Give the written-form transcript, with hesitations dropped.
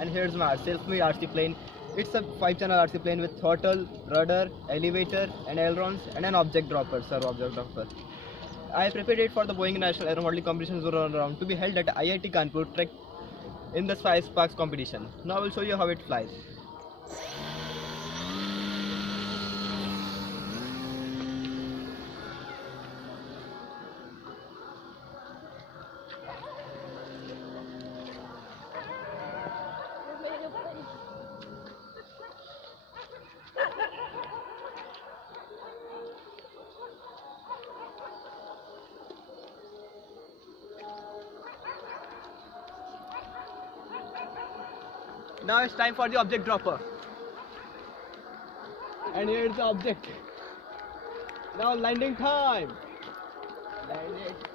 And here's my self-made RC plane. It's a 5-channel RC plane with throttle, rudder, elevator, and ailerons, and an object dropper, servo object dropper. I prepared it for the Boeing National Aeromodelling Competition Zonal round to be held at IIT Kanpur Trek in the Sky Sparks competition. Now I will show you how it flies. Now it's time for the object dropper. And here's the object. Now landing time. Land it.